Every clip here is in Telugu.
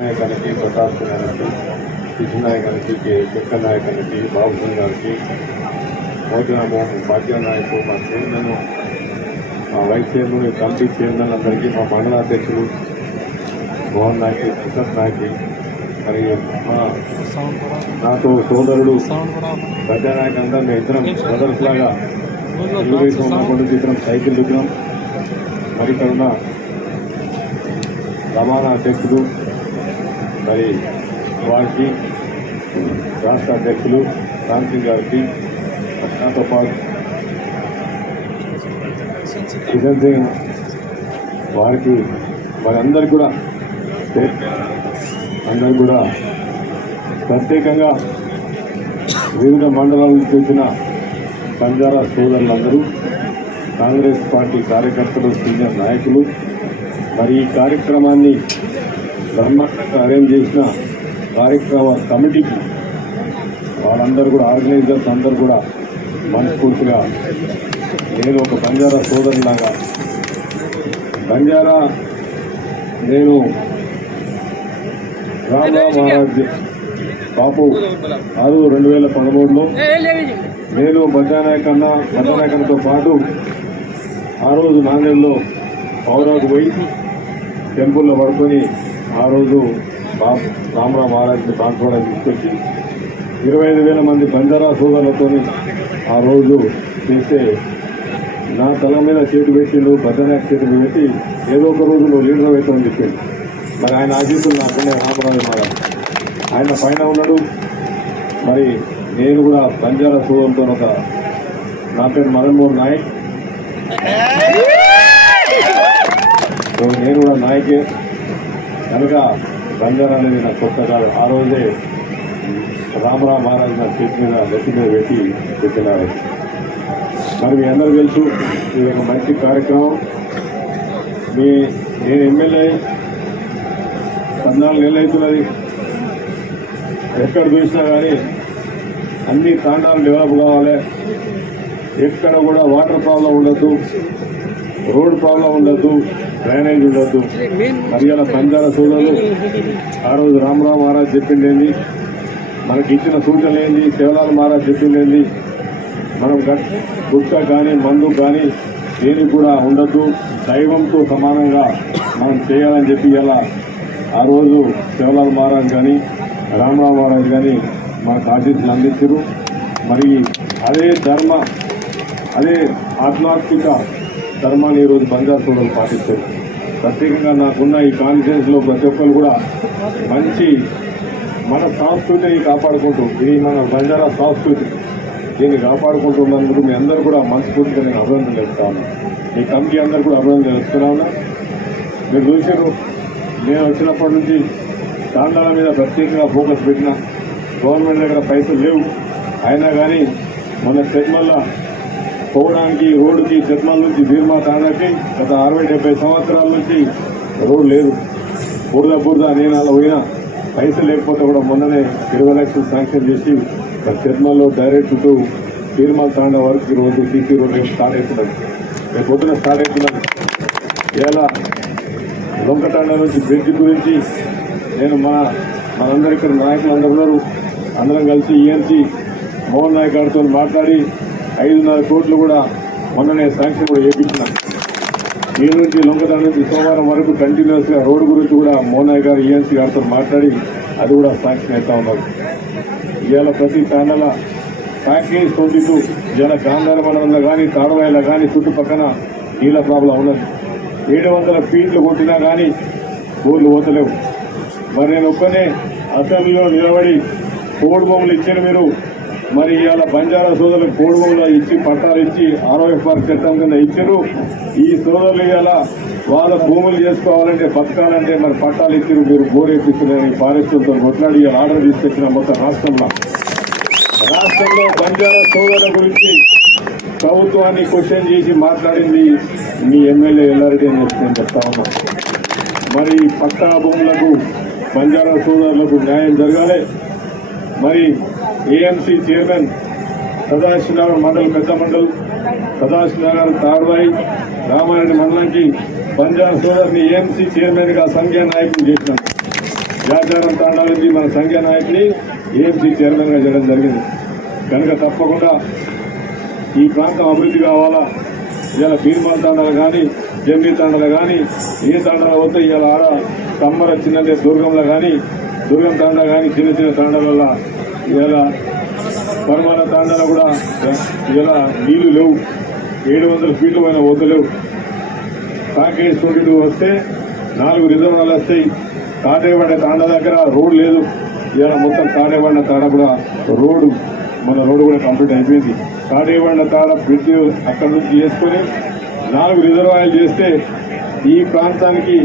నాయకానికి ప్రతాప్ గారికి కృష్ణనాయకానికి చెక్క నాయకానికి బాబుసింగ్ గారికి మోహన్ భాగ్య నాయకు మా చైర్మన్ మా వైస్ చైర్మన్ కమిటీ చైర్మన్ అందరికీ మా మండల అధ్యక్షులు మోహన్ నాయకి ప్రసాద్ నాయకి మరియు మా నాతో సోదరుడు ప్రజానాయక్ అంతా మేము ఇద్దరం బ్రదర్స్ లాగా తెలుగుదేశం ఉన్నప్పుడు ఇద్దరం సైకిల్ దిగినాం. మరి ఇక్కడ ఉన్న రవాణా అధ్యక్షులు మరి వారికి రాష్ట్ర అధ్యక్షులు రామ్సింగ్ గారికి నాతో పాటు కిషన్ సింగ్ వారికి మరి అందరికి కూడా ప్రత్యేకంగా వివిధ మండలాల నుంచి వచ్చిన బంజారా సోదరులందరూ, కాంగ్రెస్ పార్టీ కార్యకర్తలు, సీనియర్ నాయకులు, మరి ఈ కార్యక్రమాన్ని బ్రహ్మాండంగా అరేంజ్ చేసిన కార్యక్రమ కమిటీకి వాళ్ళందరూ కూడా, ఆర్గనైజర్స్ అందరూ కూడా మనస్ఫూర్తిగా నేను ఒక బంజారా సోదరులాగా బంజారా నేను రామ్రావ్ మహారాజ్ బాపు 2013లో నేను బద్దానాయకన్నతో పాటు ఆ రోజు నాందేడ్లో పౌరాకు పోయి టెంపుల్లో పడుకొని ఆ రోజు రామ్రావ్ మహారాజ్ని బాన్స్వాడకి తీసుకొచ్చి 25,000 మంది బంజారా సోదరులతో ఆ రోజు చేస్తే నా తల మీద చేటు పెట్టిండు, బద్దానాయక్ చేటు పెట్టి ఏదో ఒక రోజు నువ్వు లీడర్ అవుతామని చెప్పిండు. మరి ఆయన ఆశీస్సులు నాకున్నాయి. రామరాజు మహారాజ్ ఆయన పైన ఉన్నాడు. మరి నేను కూడా బంజారా సోదరులతో నా పేరు మదన్మోహన్ నాయక్, నేను కూడా నాయకే కనుక బంజారా అనేది నాకు కొత్త కాదు. ఆ రోజే రామరావ్ మహారాజ్ నా చేతి మీద నెత్తి మీద పెట్టి పెట్టినారు. మరి మీ అందరూ తెలుసు ఇది ఒక మంచి కార్యక్రమం. నేను ఎమ్మెల్యే 14 ఏళ్ళు అవుతున్నది. ఎక్కడ చూసినా కానీ అన్ని తాండాలు డెవలప్ కావాలి, ఎక్కడ కూడా వాటర్ ప్రాబ్లం ఉండద్దు, రోడ్ ప్రాబ్లం ఉండద్దు, డ్రైనేజ్ ఉండద్దు. మరి ఇలా బంజారా సోదరులు ఆ రోజు రామరావ్ మహారాజ్ చెప్పిండేంది, మనకి ఇచ్చిన సూచనలు ఏంది, శివలాల్ మహారాజ్ చెప్పిండేంది, మనం గుట్ట కానీ మందు కానీ దేనికి కూడా ఉండద్దు, దైవంతో సమానంగా మనం చేయాలని చెప్పి ఇలా ఆ రోజు శివలాల్ మహారాజ్ కానీ రామరావ్ మహారాజ్ కానీ మనకు ఆశీస్సులు అందించారు. మరి అదే ఆధ్యాత్మిక ధర్మాన్ని ఈరోజు బంజారా సోదరులు పాటిస్తారు. ప్రత్యేకంగా నాకున్న ఈ కాన్ఫిడెన్స్లో ప్రతి ఒక్కరు కూడా మంచి మన సంస్కృతిని కాపాడుకుంటూ, ఇది మన బంజారా సంస్కృతి, దీన్ని కాపాడుకుంటున్నందుకు మీ అందరూ కూడా మనస్ఫూర్తిగా నేను అభినందనలు తెలుపుతా ఉన్నా. మీ కమిటీ అందరూ కూడా అభినందనలు తెలుపుతున్నా ఉన్నా. మీరు చూసారు, నేను వచ్చినప్పటి నుంచి తాండాల మీద ప్రత్యేకంగా ఫోకస్ పెట్టిన. గవర్నమెంట్ దగ్గర పైసలు లేవు, అయినా కానీ మన చెట్మల్ల పోవడానికి రోడ్డుకి చెట్మల్ నుంచి భీర్మా తాండాకి గత 60-70 సంవత్సరాల నుంచి రోడ్డు లేదు. బురద నేను అలా పోయినా పైసలు లేకపోతే కూడా మొన్ననే 20 లక్షలు శాంక్షన్ చేసి చెట్మల్లో డైరెక్ట్ టు భీర్మా తాండా వరకు రోజు సీసీ రోడ్ స్టార్ట్ అవుతున్నది. రేపు పొద్దున స్టార్ట్ అవుతున్నది. ఇలా లొంకతాండా నుంచి బ్రిడ్జ్ గురించి నేను మనందరూ ఇక్కడ నాయకులు అందరూ అందరం కలిసి ఈఎన్సీ మోహన్ నాయక్ గారితో మాట్లాడి 5.5 కోట్లు కూడా మొన్ననే శాంక్షన్ కూడా చేయించినాం. ఈ నుంచి లొంకతాండా నుంచి సోమవారం వరకు కంటిన్యూస్ గా రోడ్డు గురించి కూడా మోహన్ నాయక్ గారు ఈఎన్సీ గారితో మాట్లాడి అది కూడా శాంక్షన్ అవుతా ఉన్నారు. ఇవాళ ప్రతి తాండాల ప్యాకేజ్ 22 ఇవాళ గాంధార మండలంలో కానీ తాడవాయిలో కానీ చుట్టుపక్కల నీళ్ళ ప్రాబ్లం ఉన్నది. 700 ఫీట్లు కొట్టినా కానీ ఊర్లు పోతలేవు. మరి నేను ఒక్కనే అసెంబ్లీలో నిలబడి కోడి భూములు ఇచ్చిన మీరు, మరి ఇవాళ బంజారా సోదరులకు కోడి భూములు ఇచ్చి పట్టాలు ఇచ్చి ROFR చట్టం కింద ఇచ్చారు. ఈ సోదరులు ఇవాళ వాళ్ళ భూములు చేసుకోవాలంటే బతకాలంటే మరి పట్టాలు ఇచ్చారు, మీరు బోర్ వేపిస్తున్నారని ఫారెస్టులతో కొట్లాడి ఆర్డర్ తీసుకొచ్చిన మొత్తం రాష్ట్రంలో బంజారా సోదరుల గురించి ప్రభుత్వాన్ని క్వశ్చన్ చేసి మాట్లాడింది మీ ఎమ్మెల్యే ఎల్లారెడ్డి అని నేను చెప్తా ఉన్నా. మరి పట్టా భూములకు బంజారా సోదరులకు న్యాయం జరగాలి. మరి ఏఎంసీ చైర్మన్ సదాశివనగర్ మండల్, పెద్ద మండల్, సదాశివనగర్, తాడ్వాయి, రామారెడ్డి మండలానికి బంజారా సోదరుని ఏఎంసీ చైర్మన్ గా సంఘీయ నాయకులు చేసినారు. వ్యాచారం తాండా నుంచి మన సంఘ నాయకుని ఏఎంసీ చైర్మన్ గా చేయడం జరిగింది. కనుక తప్పకుండా ఈ ప్రాంతం అభివృద్ధి కావాలా. ఇవాళ బీర్మాల్ తాండాలు కానీ, జంబీ తాండాలు కానీ, ఏ తాండాలు పోతే ఇవాళ ఆడ తమ్మర చిన్న దుర్గంలో కానీ, దుర్గం తాండా కానీ, చిన్న చిన్న తాండాల ఇవాళ పరమాల తాండాలో కూడా ఇవాళ నీళ్లు లేవు. 700 ఫీట్ల పైన వద్దలేవు. ప్యాకేజ్ 22 వస్తే 4 రిజర్వాయర్లు వస్తాయి. తాడేబండ తాండా దగ్గర రోడ్ లేదు. ఇవాళ మొత్తం తాడేబండ తాడ కూడా రోడ్డు కూడా కంప్లీట్ అయిపోయింది. తాడేబండ తాడ బ్రిడ్జ్ అక్కడి నుంచి చేసుకుని 4 రిజర్వాయర్లు చేస్తే ఈ ప్రాంతానికి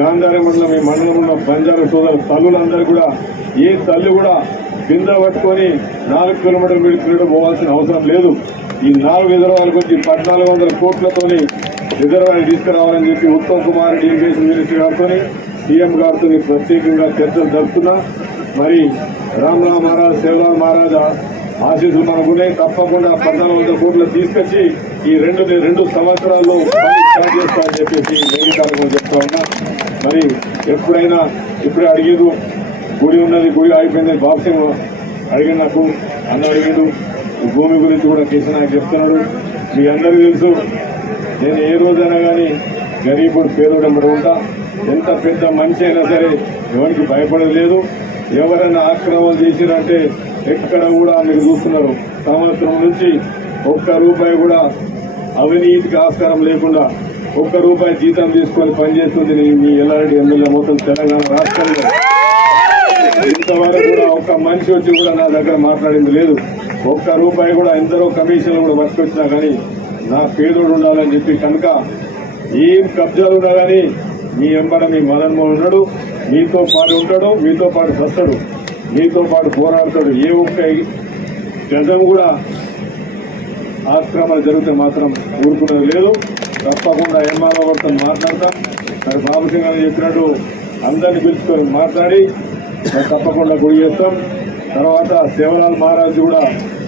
గాంధారి మండలం ఈ మండలం ఉన్న బంజారా సోదరు తల్లులందరూ కూడా ఏ తల్లి కూడా కింద పట్టుకొని 4 కిలోమీటర్లు మీటర్ పోవాల్సిన అవసరం లేదు. ఈ 4 రిజర్వాయర్ల గురించి 1400 కోట్లతోని రిజర్వాయర్ తీసుకురావాలని చెప్పి ఉత్తమ్ కుమార్ రెడ్డి ఇరిగేషన్ మినిస్టర్ గారితో సీఎం గారితో ప్రత్యేకంగా చర్చలు జరుపుతున్నా. మరి రామ్రావ్ మహారాజ్, సేవలాల్ మహారాజ్ ఆశీస్సులు మనకున్నాయి. తప్పకుండా 1400 కోట్లు తీసుకొచ్చి ఈ రెండు సంవత్సరాల్లో పని స్టార్ట్ చేస్తామని చెప్పేసి వెంకటారంగా చెప్తా ఉన్నా. మరి ఎప్పుడైనా ఇప్పుడే అడిగేదు గుడి ఉన్నది, గుడి ఆగిపోయింది. బాబుసింగ్ అడిగిన నాకు అన్న అడిగాడు. భూమి గురించి కూడా కేసీ నాయక్ చెప్తున్నాడు. మీ అందరికీ తెలుసు, నేను ఏ రోజైనా కానీ గరీబుడు పేదోడు ఎంబడి ఉంటా. ఎంత పెద్ద మనిషి అయినా సరే ఎవరికి భయపడలేదు. ఎవరైనా ఆక్రమణ చేసిరంటే ఎక్కడ కూడా మీరు చూస్తున్నారు. సంవత్సరం నుంచి 1 రూపాయి కూడా అవినీతికి ఆస్కారం లేకుండా 1 రూపాయి జీతం తీసుకొని పనిచేస్తుంది మీ ఎల్లారెడ్డి ఎమ్మెల్యే మొత్తం తెలంగాణ రాష్ట్రంలో. ఇంతవరకు కూడా ఒక్క మనిషి వచ్చి కూడా నా దగ్గర మాట్లాడింది లేదు. 1 రూపాయి కూడా ఎందరో కమిషన్లు కూడా పట్టుకొచ్చినా కానీ నా పేదోడు ఉండాలని చెప్పి కనుక ఏం కబ్జాలు ఉన్నా కానీ మీ ఎంబడ మీ మదన్ మోహన్ ఉన్నాడు. మీతో పాటు ఉంటాడు, మీతో పాటు వస్తాడు, మీతో పాటు పోరాడతాడు. ఏ ఒక్క గజం కూడా ఆక్రమణ జరిగితే మాత్రం ఊరుకునేది లేదు. తప్పకుండా ఎంఆర్ఓ గారితో మాట్లాడతాం. మరి బాబుసింగ్ గారు చెప్పినట్టు అందరినీ పిలుచుకొని మాట్లాడి తప్పకుండా గుడి చేస్తాం. తర్వాత సేవలాల్ మహారాజ్ కూడా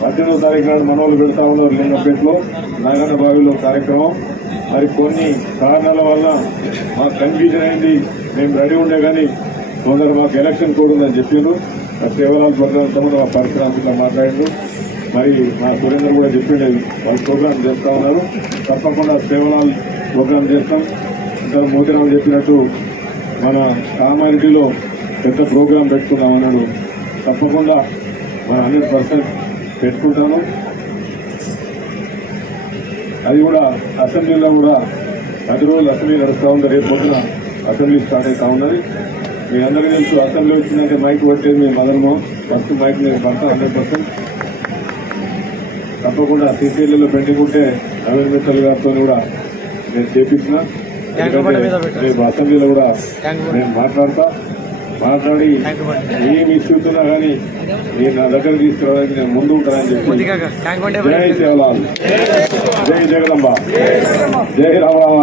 18వ తారీఖు నాడు మనోళ్ళు పెడతా ఉన్నారు లింగంపేటలో నాగన్న బావిలో కార్యక్రమం. మరి కొన్ని కారణాల వల్ల మాకు కన్ఫ్యూజన్ అయింది. మేము రెడీ ఉండే కానీ కొందరు మాకు ఎలక్షన్ కోడ్ ఉందని చెప్పిండ్రు. సేవలాల్ ప్రోగ్రాంతో మా పరిశ్రమలో మాట్లాడిండ్రు. మరి మా సురేంద్ర కూడా చెప్పిండే వాళ్ళు ప్రోగ్రాం చేస్తా ఉన్నారు. తప్పకుండా సేవలాల్ ప్రోగ్రాం చేస్తాం. ఇద్దరు మోతిరావు చెప్పినట్టు మన కామారెడ్డిలో పెద్ద ప్రోగ్రాం పెట్టుకున్నామన్నాడు. తప్పకుండా మన 100% పెట్టుకుంటాము. అది కూడా అసెంబ్లీలో కూడా 10 రోజులు అసెంబ్లీ నడుస్తూ ఉంది. రేపు పొద్దున అసెంబ్లీ స్టార్ట్ అవుతా ఉన్నది. మీ అందరికీ తెలుసు, అసెంబ్లీ వచ్చిందంటే మైక్ పట్టేది మీ మదనమో. ఫస్ట్ మైక్ నేను పడతా 100%. తప్పకుండా సీసీఎల్లో పెండింగ్ ఉంటే నవీన్ మిత్తల్ గారితో కూడా నేను చేపించిన. రేపు అసెంబ్లీలో కూడా నేను మాట్లాడి ఏం ఇష్యూస్ ఉన్నా కానీ నేను నా దగ్గర తీసుకురావడానికి నేను ముందు ఉంటానని చెప్పి జై సేవలాల్, జై జగదంబ, జై రామరామ.